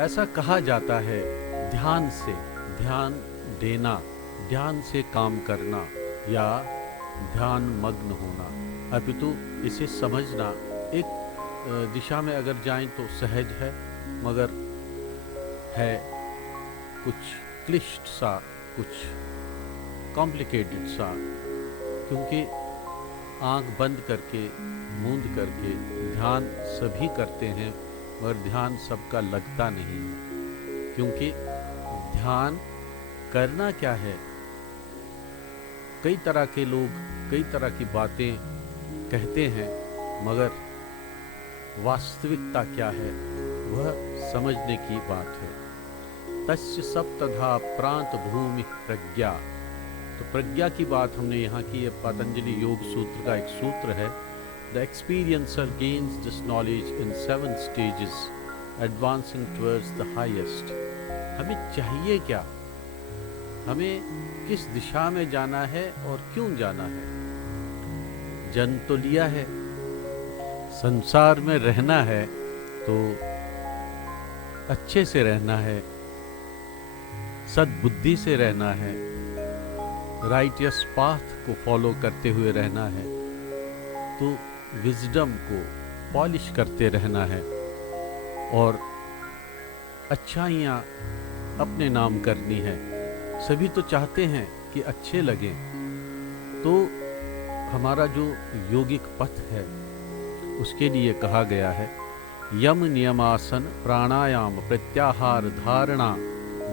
ऐसा कहा जाता है, ध्यान से, ध्यान देना, ध्यान से काम करना या ध्यान मग्न होना, अपितु इसे समझना एक दिशा में अगर जाएं तो सहज है, मगर है कुछ क्लिष्ट सा, कुछ कॉम्प्लिकेटेड सा, क्योंकि आंख बंद करके, मूंद करके ध्यान सभी करते हैं, मगर ध्यान सबका लगता नहीं है। क्योंकि ध्यान करना क्या है, कई तरह के लोग कई तरह की बातें कहते हैं, मगर वास्तविकता क्या है वह समझने की बात है। तस्य सप्तधा प्रांत भूमि प्रज्ञा, तो प्रज्ञा की बात हमने यहाँ की। पतंजलि योग सूत्र का एक सूत्र है, the experiencer gains this knowledge in 7 stages advancing towards the highest. हमें चाहिए क्या, हमें किस दिशा में जाना है और क्यों जाना है। जन्म तो लिया है, संसार में रहना है, तो अच्छे से रहना है, सद्बुद्धि से रहना है, राइटियस पाथ को फॉलो करते हुए रहना है, तो विजडम को पॉलिश करते रहना है और अच्छाइयाँ अपने नाम करनी है। सभी तो चाहते हैं कि अच्छे लगें, तो हमारा जो योगिक पथ है उसके लिए कहा गया है, यम नियमासन प्राणायाम प्रत्याहार धारणा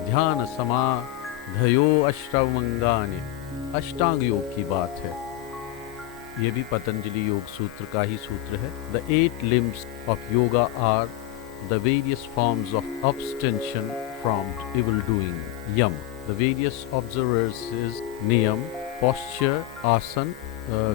ध्यान समाधयो अष्टांगानि, अष्टांग योग की बात है। ये भी पतंजलि योग सूत्र का ही सूत्र है। The 8 limbs of yoga are the various forms of abstention from evil doing, yam. The various observers is niyam, posture, asan,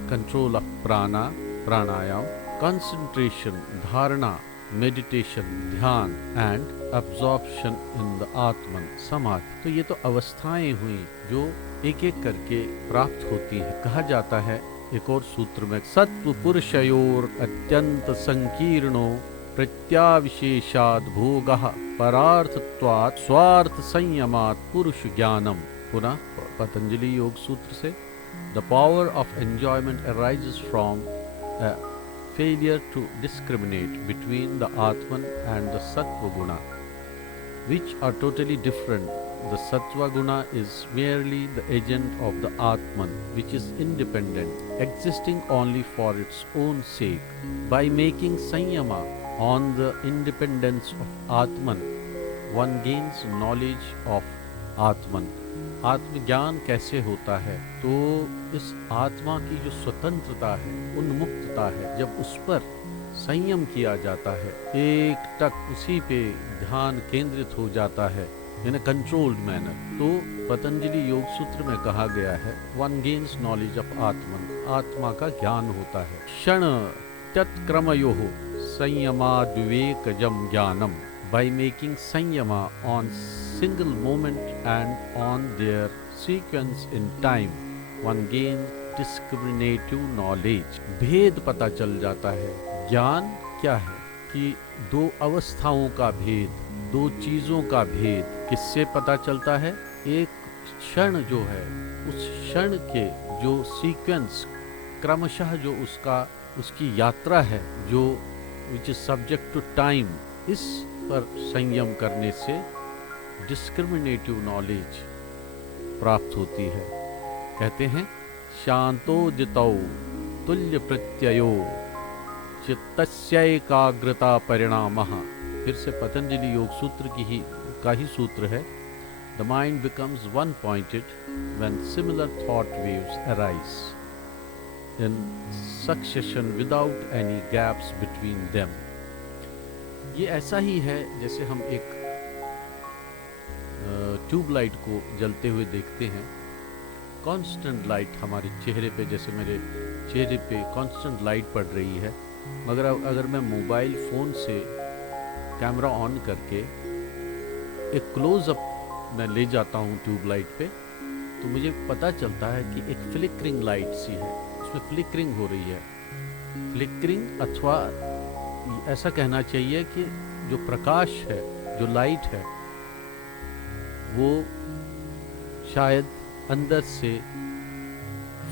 control of prana, pranayam, concentration, dharana, meditation, ध्यान and absorption in the atman, समाधि। तो ये तो अवस्थाएं हुई जो एक एक करके प्राप्त होती है। कहा जाता है एक और सूत्र में, सत्व पुरुषयोर अत्यंत संकीर्णो प्रत्याविशेषाद भोगः परार्थत्वात् स्वार्थ संयमात् पुरुष ज्ञानम। पुनः पतंजलि योग सूत्र से, the power of enjoyment arises from failure to discriminate between the Atman and the Sattva Guna, which are totally different. The Sattva Guna is merely the agent of the Atman, which is independent, existing only for its own sake. By making Sanyama on the independence of Atman, one gains knowledge of Atman. आत्मज्ञान कैसे होता है? तो इस आत्मा की जो स्वतंत्रता है, उन्मुक्तता है, जब उस पर संयम किया जाता है, एक टक उसी पे ध्यान केंद्रित हो जाता है इन अ कंट्रोल्ड मैनर, तो पतंजलि योग सूत्र में कहा गया है, वन गेन्स नॉलेज ऑफ आत्मन, आत्मा का ज्ञान होता है। क्षण तत्क्रमयोः संयमाद्विवेकजं ज्ञानम, by making sanyama on single moment and on their sequence in time, one gains discriminative knowledge. भेद पता चल जाता है। ज्ञान क्या है कि दो अवस्थाओं का भेद, दो चीज़ों का भेद किससे पता चलता है? एक क्षण जो है, उस क्षण के जो सीक्वेंस, क्रमशः जो उसकी यात्रा है, जो which is subject to time, इस पर संयम करने से डिस्क्रिमिनेटिव नॉलेज प्राप्त होती है। कहते हैं, शांतोदितौ तुल्य प्रत्ययो चित्तस्यैकाग्रता परिणामः। फिर से पतंजलि योग सूत्र का ही सूत्र है, the mind becomes one pointed when similar thought waves arise in succession without any gaps between them. ये ऐसा ही है जैसे हम एक ट्यूबलाइट को जलते हुए देखते हैं। कांस्टेंट लाइट हमारे चेहरे पे, जैसे मेरे चेहरे पे कांस्टेंट लाइट पड़ रही है, मगर अगर मैं मोबाइल फ़ोन से कैमरा ऑन करके एक क्लोज़अप मैं ले जाता हूँ ट्यूबलाइट पे, तो मुझे पता चलता है कि एक फ्लिकरिंग लाइट सी है, उसमें फ्लिकरिंग हो रही है। फ्लिकरिंग, अथवा ऐसा कहना चाहिए कि जो प्रकाश है जो लाइट है वो शायद अंदर से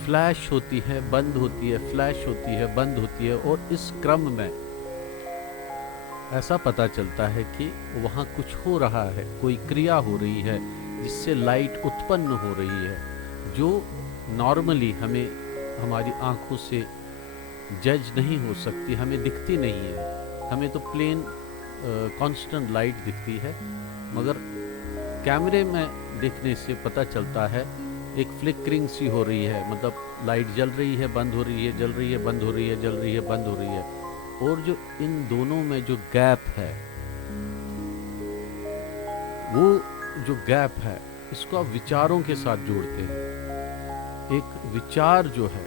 फ्लैश होती है, बंद होती है, फ्लैश होती है, बंद होती है, और इस क्रम में ऐसा पता चलता है कि वहाँ कुछ हो रहा है, कोई क्रिया हो रही है जिससे लाइट उत्पन्न हो रही है, जो नॉर्मली हमें हमारी आंखों से जज नहीं हो सकती, हमें दिखती नहीं है। हमें तो प्लेन कांस्टेंट लाइट दिखती है, मगर कैमरे में देखने से पता चलता है एक फ्लिकरिंग सी हो रही है, मतलब लाइट जल रही है, बंद हो रही है, जल रही है, बंद हो रही है, जल रही है, बंद हो रही है। और जो इन दोनों में जो गैप है, वो जो गैप है, इसको आप विचारों के साथ जोड़ते हैं। एक विचार जो है,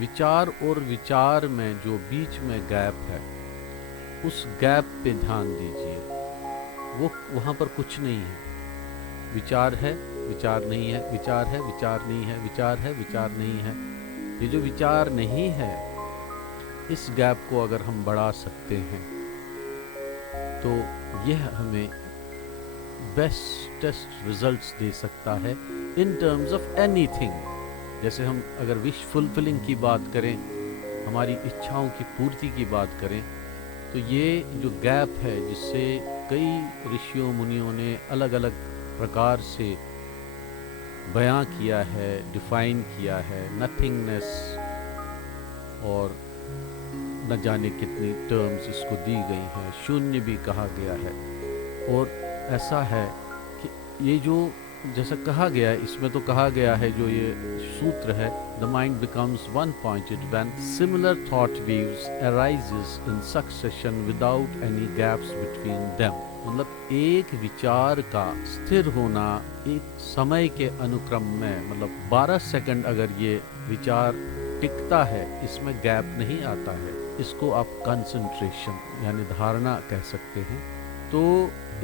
विचार और विचार में जो बीच में गैप है, उस गैप पे ध्यान दीजिए। वो वहाँ पर कुछ नहीं है। विचार है, विचार नहीं है, विचार है, विचार नहीं है, विचार है, विचार नहीं है। ये जो विचार नहीं है, इस गैप को अगर हम बढ़ा सकते हैं तो यह हमें बेस्टेस्ट रिजल्ट्स दे सकता है इन टर्म्स ऑफ एनीथिंग। जैसे हम अगर विश फुलफिलिंग की बात करें, हमारी इच्छाओं की पूर्ति की बात करें, तो ये जो गैप है, जिससे कई ऋषियों मुनियों ने अलग अलग प्रकार से बयां किया है, डिफाइन किया है, नथिंगनेस, और न जाने कितनी टर्म्स इसको दी गई हैं, शून्य भी कहा गया है। और ऐसा है कि ये जो जैसा कहा गया है, इसमें तो कहा गया है, जो ये सूत्र है, the mind becomes one pointed when similar thought waves arises in succession without any gaps between them. मतलब एक विचार का स्थिर होना एक समय के अनुक्रम में, मतलब 12 सेकंड अगर ये विचार टिकता है, इसमें गैप नहीं आता है। इसको आप कंसंट्रेशन यानी धारणा कह सकते हैं। तो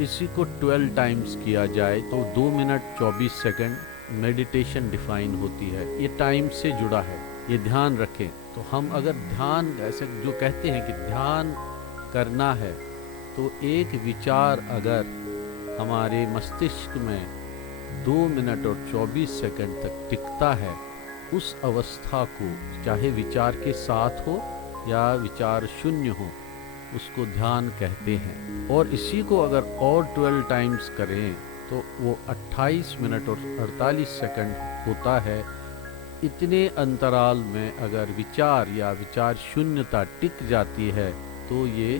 इसी को 12 टाइम्स किया जाए तो 2 मिनट 24 सेकंड मेडिटेशन डिफाइन होती है। ये टाइम से जुड़ा है, ये ध्यान रखें। तो हम अगर ध्यान, ऐसे जो कहते हैं कि ध्यान करना है, तो एक विचार अगर हमारे मस्तिष्क में 2 मिनट और 24 सेकंड तक टिकता है, उस अवस्था को, चाहे विचार के साथ हो या विचार शून्य हो, उसको ध्यान कहते हैं। और इसी को अगर और 12 टाइम्स करें तो वो 28 मिनट और 48 सेकंड होता है। इतने अंतराल में अगर विचार या विचार शून्यता टिक जाती है तो ये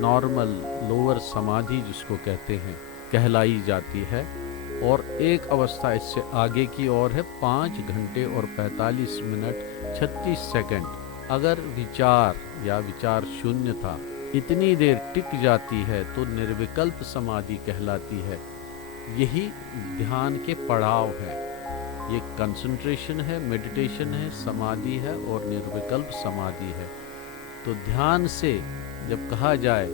नॉर्मल लोअर समाधि जिसको कहते हैं कहलाई जाती है। और एक अवस्था इससे आगे की ओर है 5 घंटे और 45 मिनट 36 सेकंड। अगर विचार या विचार शून्यता इतनी देर टिक जाती है तो निर्विकल्प समाधि कहलाती है। यही ध्यान के पड़ाव है। ये कंसंट्रेशन है, मेडिटेशन है, समाधि है और निर्विकल्प समाधि है। तो ध्यान से जब कहा जाए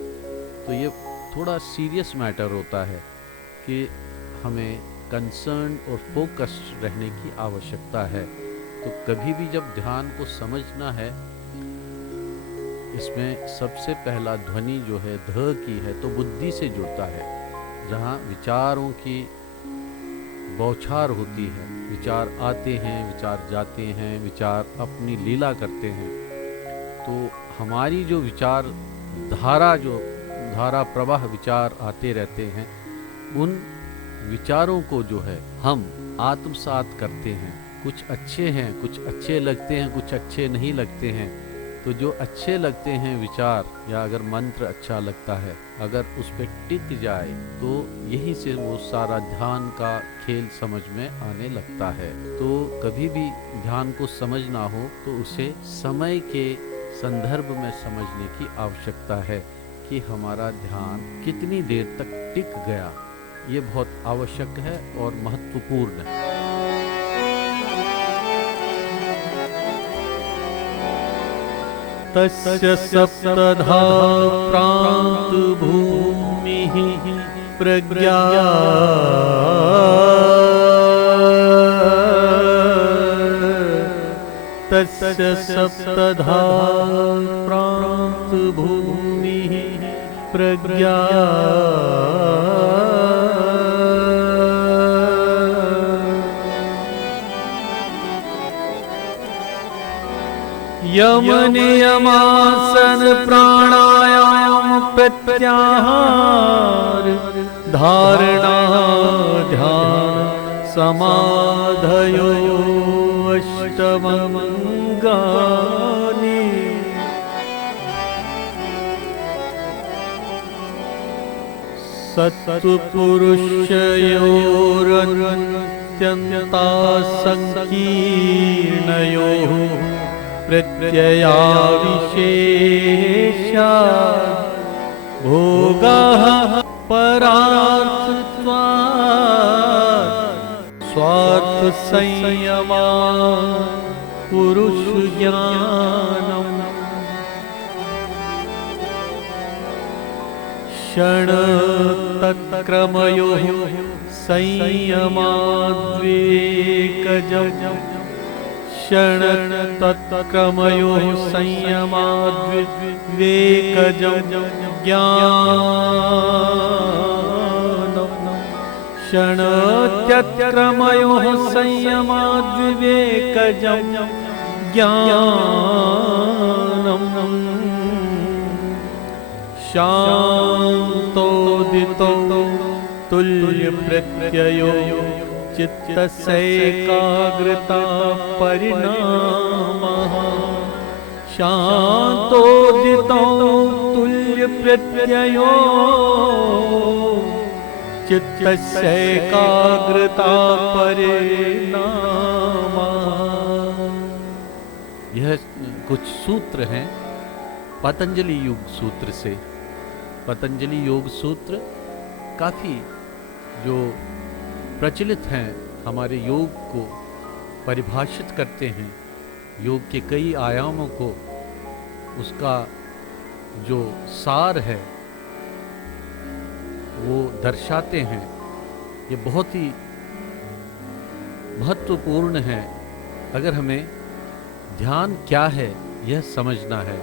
तो ये थोड़ा सीरियस मैटर होता है कि हमें कंसर्न और फोकस्ड रहने की आवश्यकता है। तो कभी भी जब ध्यान को समझना है, इसमें सबसे पहला ध्वनि जो है ध की है, तो बुद्धि से जुड़ता है। जहाँ विचारों की बौछार होती है, विचार आते हैं, विचार जाते हैं, विचार अपनी लीला करते हैं। तो हमारी जो विचार धारा, जो धारा प्रवाह विचार आते रहते हैं, उन विचारों को जो है हम आत्मसात करते हैं। कुछ अच्छे हैं, कुछ अच्छे लगते हैं, कुछ अच्छे नहीं लगते हैं। तो जो अच्छे लगते हैं विचार, या अगर मंत्र अच्छा लगता है, अगर उस पर टिक जाए तो यही से वो सारा ध्यान का खेल समझ में आने लगता है। तो कभी भी ध्यान को समझना हो तो उसे समय के संदर्भ में समझने की आवश्यकता है कि हमारा ध्यान कितनी देर तक टिक गया। ये बहुत आवश्यक है और महत्वपूर्ण है। तस्य सप्तधा प्रांत भूमिः प्रज्ञा तस्य सप्तधा प्रांत भूमिः प्रज्ञा यम नियमासन प्राणायाम प्रत्याहार धारणा ध्यान समाधयो अष्टमंगानि सत्पुरुषयोरत्यन्ता संकीर्णयोः प्रत्यया विशेषा भोगाः परार्थत्वात् स्वार्थ संयमा पुरुष ज्ञानम् क्षण तत्क्रमयोः संयमाद्विवेकजम् क्षण तत्क्रमयोः संयमाद्विवेकजं ज्ञानम् क्षण तत्क्रमयोः संयमाद्विवेकजं ज्ञानम् शान्तोदितो तुल्यप्रत्ययो चित्तस्यैकाग्रता परिणामः शान्तोदितो तुल्यप्रत्ययो चित्तस्यैकाग्रता परिणामः। यह कुछ सूत्र हैं पतंजलि योग सूत्र से। पतंजलि योग सूत्र काफ़ी जो प्रचलित हैं, हमारे योग को परिभाषित करते हैं, योग के कई आयामों को, उसका जो सार है वो दर्शाते हैं। ये बहुत ही महत्वपूर्ण है अगर हमें ध्यान क्या है यह समझना है।